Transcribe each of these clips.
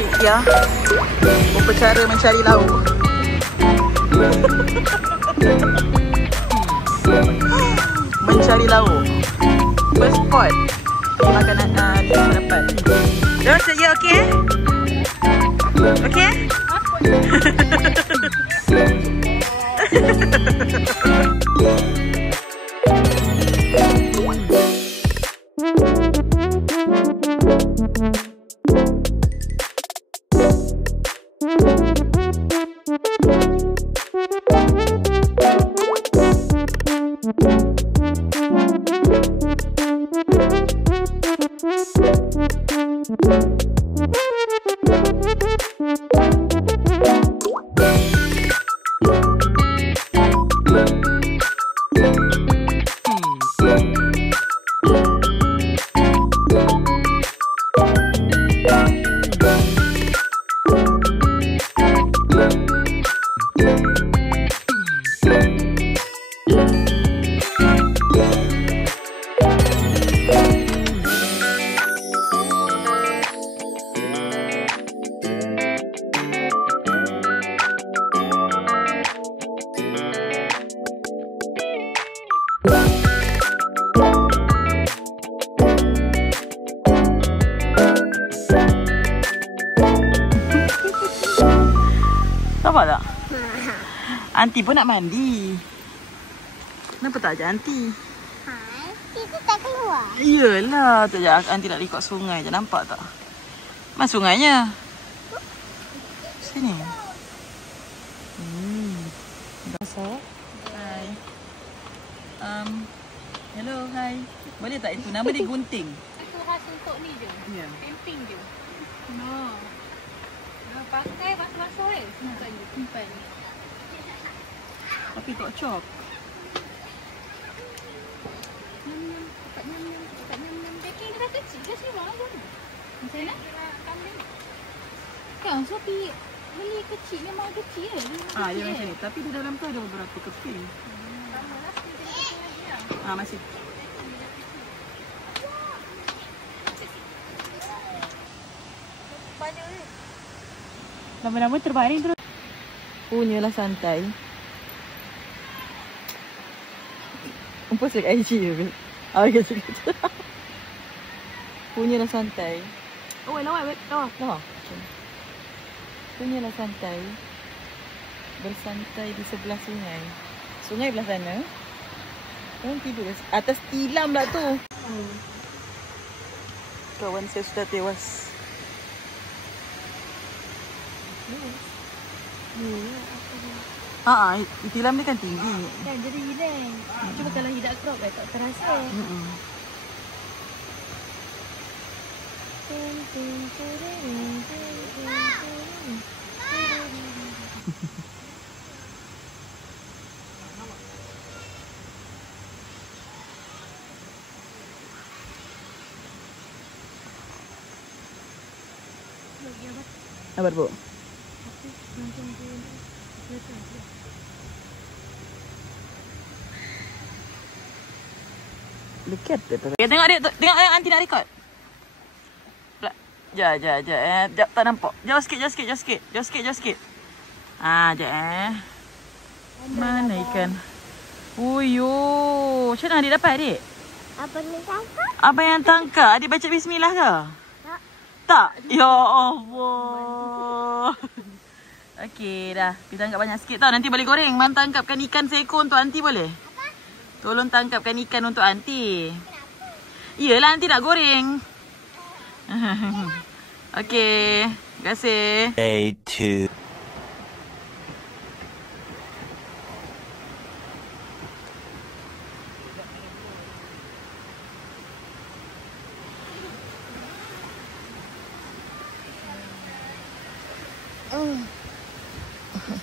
Cik Tia upacara mencari lauk. Mencari lauk. First spot makanan di hadapan. Don't you okay? Okay? Nampak tak? Aunty pun nak mandi. Kenapa tak ajak Aunty? Kita tak keluar. Yelah, tak ajak Aunty nak ikut sungai je. Nampak tak? Mana sungainya? Sini. Hai. Hello, hai. Boleh tak itu? Nama dia Gunting. Itu khas untuk ni je. Ya. Camping je. No. Pakai basuh-basuh simpan je. Simpan. Tapi tak cop. Nyam-nyam. Dapat nyam-nyam. Dapat nyam-nyam. Daging dia dah kecil ke sini? Macam mana? Kan, so beli kecil memang kecil je. Dia macam ni. Tapi di dalam tu ada beberapa keping. Sama lah. Kecil lagi lah. Masih. Pada ni. Lama-lama terbaring terus. Punyalah santai. Umpus dekat IG je. Kecil-kecil. Punyalah santai. Oh, lawa. Punyalah santai. Bersantai di sebelah sungai. Sungai belah sana. Orang tidur atas tilam lah tu. Kawan saya sudah tewas. Tilam ni kan tinggi. Kan jadi hilang. Cuma kalau hidak crop tak terasa. Apa bu? Dekat tu. Tengok Aunty nak record. Jap tak nampak. Jauh sikit. Jap. Mana ikan? Uyo, macam mana adik dapat adik? Abang yang tangkap. Adik baca bismillah ke? Tak? Ya Allah. Okey dah. Kita tangkap banyak sikit tau. Nanti boleh goreng. Man tangkapkan ikan seekor untuk Aunty boleh? Apa? Tolong tangkapkan ikan untuk Aunty. Kenapa? Iyalah Aunty nak goreng. Okey. Terima kasih. Day 2.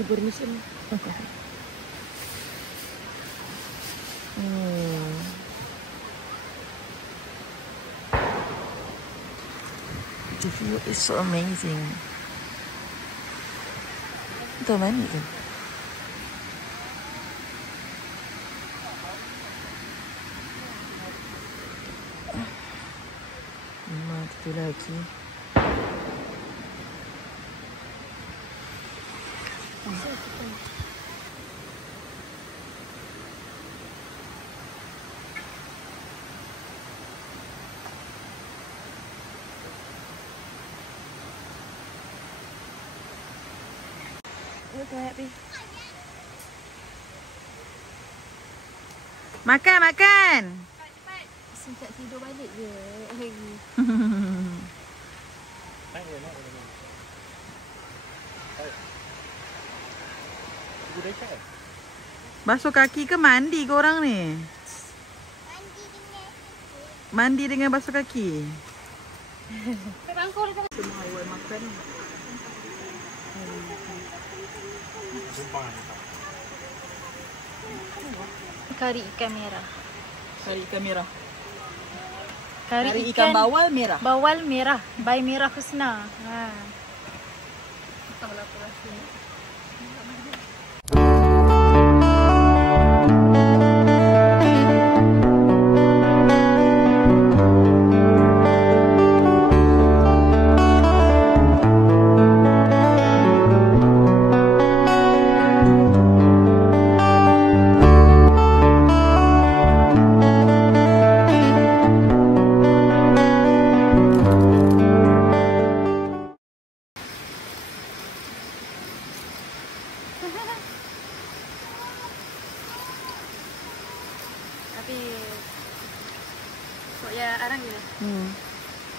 Bermesin. The view is so amazing. Itu mana tu? Itu lagi. Makan, makan. Sejak tidur balik je. Basuh kaki ke mandi korang ni? Mandi dengan basuh kaki. Semua haiwan makan. Kari ikan merah. Kari ikan merah. Kari ikan bawal merah. Bawal merah. By Merah Husna. Ha. Tapi kok ya arang ni.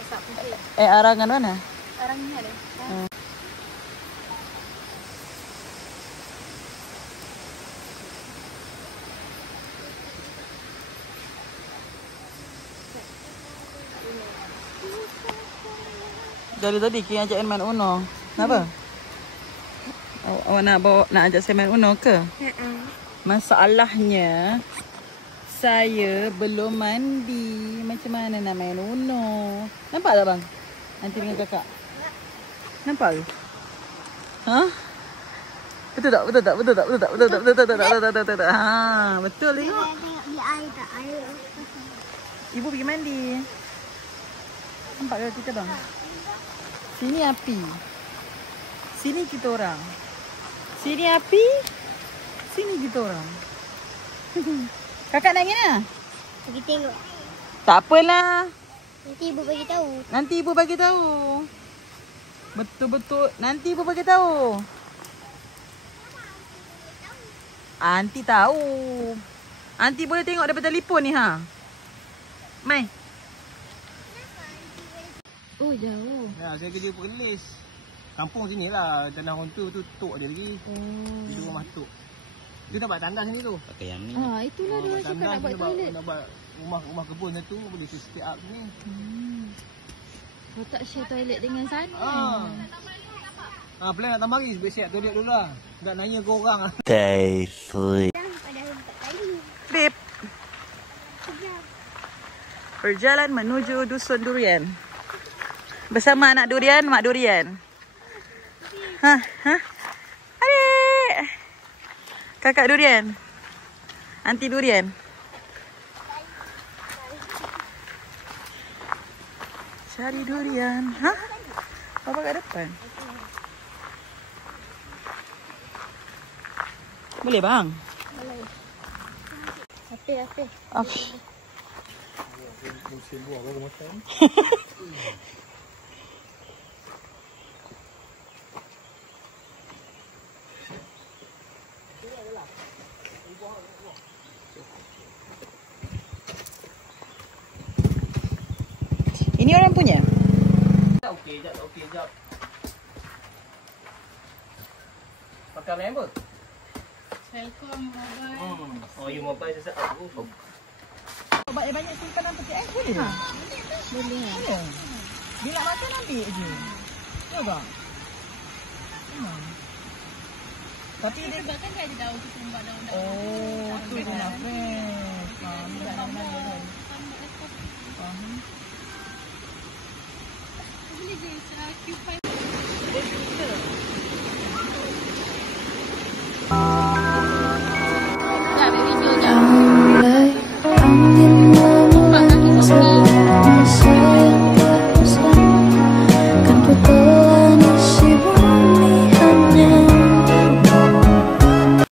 Tak putih. Arangan mana? Arang ni ada. Dari tadi Ki ajak main Uno. Kenapa? Awak nak ajak saya main Uno ke? Masalahnya saya belum mandi. Macam mana nak main Uno? Nampak tak bang? Nanti dengan kakak. Nampak ke? Ha? Betul tak? Betul tak? Betul tak? Betul tak? Betul tak? Betul tak? Betul tak? Ha, betul tengok. Ibu pergi mandi. Nampak ke kita bang? Sini api. Sini kita orang. Sini api. Sini kita orang. Kakak nak pergi mana? Pergi tengok. Tak apalah. Nanti ibu bagi tahu. Nanti ibu bagi tahu. Betul-betul. Nanti ibu bagi tahu. Aunty tahu. Aunty boleh tengok daripada telefon ni ha. Mai. Oh jauh. Ya, saya kerja Perlis. Kampung sini lah. Tanah orang tu tok je lagi. Di rumah tok. Dia nak buat tandas sini tu. Pakai yang ni. Itulah dia orang cakap nak buat toilet. Nak buat rumah kebun satu boleh stay up sini. Kau tak share toilet dengan sana. Plan nak tambah lagi. Siap toilet dulu lah. Tak nanya ke orang lah. Day 3. Beb. Berjalan menuju Dusun Durian. Bersama anak durian, mak durian. Ha? Adik. Kakak durian. Aunty durian. Cari durian. Ha? Bapa kat depan. Boleh bang? Boleh. Api. Api. Musim buah baru makan. Ini orang punya? Okey, jap. Pakai rem apa? Telkom mobile. Oh, you mobile saya set up. Banyak simpanan peti ais boleh tak? Boleh. Ya. Dia nak makan ambil je. Ya tak? Tapi dia Sebabkan kan ada daun kita buat daun-daun. oh, tu dia nak fresh. Dia nak makan. Boleh je Q5. Dia